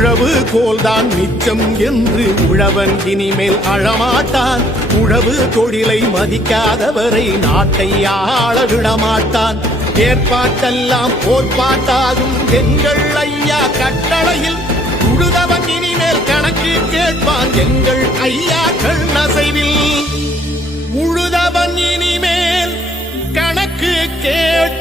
உழவு கோல்தான் மிச்சம் என்று உழவன் இனிமேல் அழமாட்டான். உழவு தொழிலை மதிக்காதவரை நாட்டை ஆள விடமாட்டான். ஏற்பாட்டெல்லாம் போர்ப்பாட்டாகும் எங்கள் ஐயா கட்டளையில் உழுதவன் இனிமேல் கணக்கு கேட்பான் எங்கள் ஐயா கண்ணசைவில். உழுதவன் இனிமேல் கணக்கு கேட்பான்.